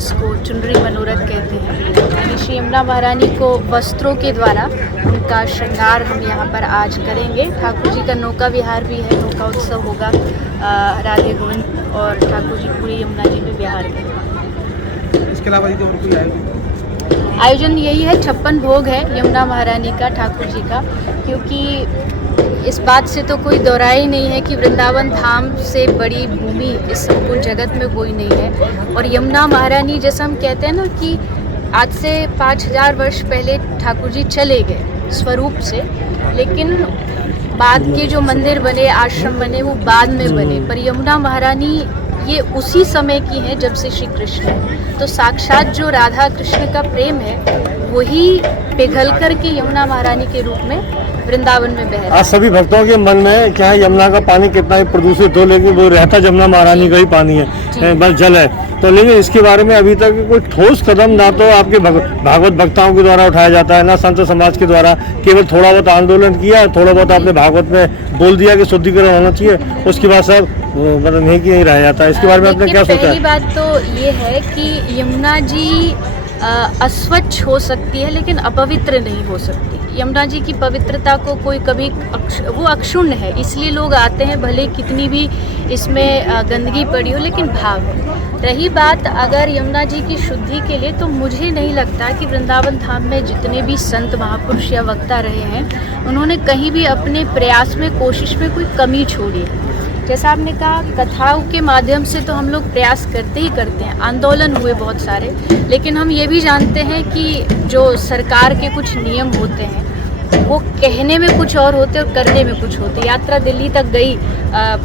जिसको चुनरी मनोरथ कहते हैं, यानी श्री यमुना महारानी को वस्त्रों के द्वारा उनका श्रृंगार हम यहाँ पर आज करेंगे। ठाकुर जी का नौका विहार भी है, नौका उत्सव होगा, राधे गोविंद और ठाकुर जी पूरी यमुना जी में विहार करेंगे। इसके अलावा और कोई आयोजन यही है, 56 भोग है यमुना महारानी का, ठाकुर जी का, क्योंकि इस बात से तो कोई दोहराई ही नहीं है कि वृंदावन धाम से बड़ी भूमि इस संपूर्ण जगत में कोई नहीं है। और यमुना महारानी, जैसा हम कहते हैं ना कि आज से 5000 वर्ष पहले ठाकुर जी चले गए स्वरूप से, लेकिन बाद के जो मंदिर बने, आश्रम बने, वो बाद में बने, पर यमुना महारानी ये उसी समय की है जब से श्री कृष्ण है। तो साक्षात जो राधा कृष्ण का प्रेम है वही पिघल कर के यमुना महारानी के रूप में वृंदावन में बह रहा है। आज सभी भक्तों के मन में क्या है, यमुना का पानी कितना ही प्रदूषित हो, लेकिन वो रहता यमुना महारानी का ही पानी है, बस जल है। तो लेकिन इसके बारे में अभी तक कोई ठोस कदम ना तो आपके भागवत भक्ताओं के द्वारा उठाया जाता है, ना संत समाज के द्वारा। केवल थोड़ा बहुत आंदोलन किया, थोड़ा बहुत आपने भागवत में बोल दिया कि शुद्धिकरण होना चाहिए, उसके बाद सब मतलब नहीं कि नहीं रह जाता है। इसके बारे में आपने क्या सोचा? पहली बात तो ये है कि यमुना जी अस्वच्छ हो सकती है लेकिन अपवित्र नहीं हो सकती। यमुना जी की पवित्रता को कोई कभी वो अक्षुण्ण है, इसलिए लोग आते हैं, भले कितनी भी इसमें गंदगी पड़ी हो, लेकिन भाव है। रही बात अगर यमुना जी की शुद्धि के लिए, तो मुझे नहीं लगता कि वृंदावन धाम में जितने भी संत महापुरुष या वक्ता रहे हैं उन्होंने कहीं भी अपने प्रयास में, कोशिश में कोई कमी छोड़ी है। जैसा आपने कहा, कथाओं के माध्यम से तो हम लोग प्रयास करते ही करते हैं, आंदोलन हुए बहुत सारे, लेकिन हम ये भी जानते हैं कि जो सरकार के कुछ नियम होते हैं वो कहने में कुछ और होते और करने में कुछ होते। यात्रा दिल्ली तक गई,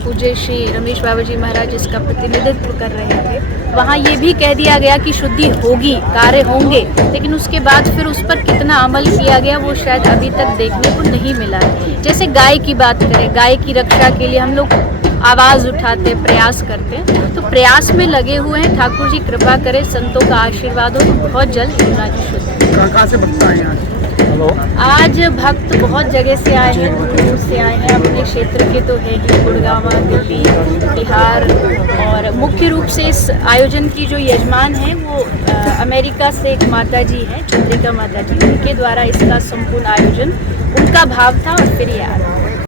पूज्य श्री रमेश बाबा जी महाराज इसका प्रतिनिधित्व कर रहे थे, वहाँ ये भी कह दिया गया कि शुद्धि होगी, कार्य होंगे, लेकिन उसके बाद फिर उस पर कितना अमल किया गया वो शायद अभी तक देखने को नहीं मिला है। जैसे गाय की बात करें, गाय की रक्षा के लिए हम लोग आवाज़ उठाते, प्रयास करते हैं, तो प्रयास में लगे हुए हैं। ठाकुर जी कृपा करें, संतों का आशीर्वाद हो तो बहुत जल्द यमुना जी शुद्ध। कहाँ से भक्त आए हैं आज भक्त बहुत जगह से आए हैं, दूर से आए हैं, अपने क्षेत्र के तो है ही, गुड़गांव, दिल्ली, बिहार, और मुख्य रूप से इस आयोजन की जो यजमान है वो अमेरिका से एक माता जी हैं, चंद्रिका माता जी, उनके द्वारा इसका संपूर्ण आयोजन, उनका भाव था और फिर ये आ रहा है।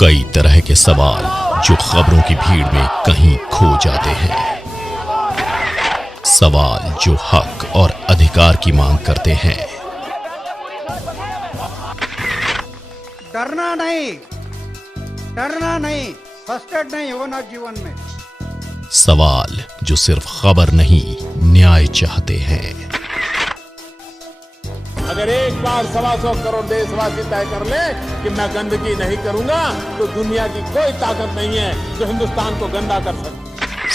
कई तरह के सवाल जो खबरों की भीड़ में कहीं खो जाते हैं, सवाल जो हक और अधिकार की मांग करते हैं। डरना नहीं, फर्स्टेड नहीं होना जीवन में। सवाल जो सिर्फ खबर नहीं, न्याय चाहते हैं। अगर एक बार 125 करोड़ देशवासी तय कर ले कि मैं गंदगी नहीं करूंगा, तो दुनिया की कोई ताकत नहीं है जो हिंदुस्तान को गंदा कर सके।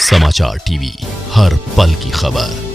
समाचार टीवी, हर पल की खबर।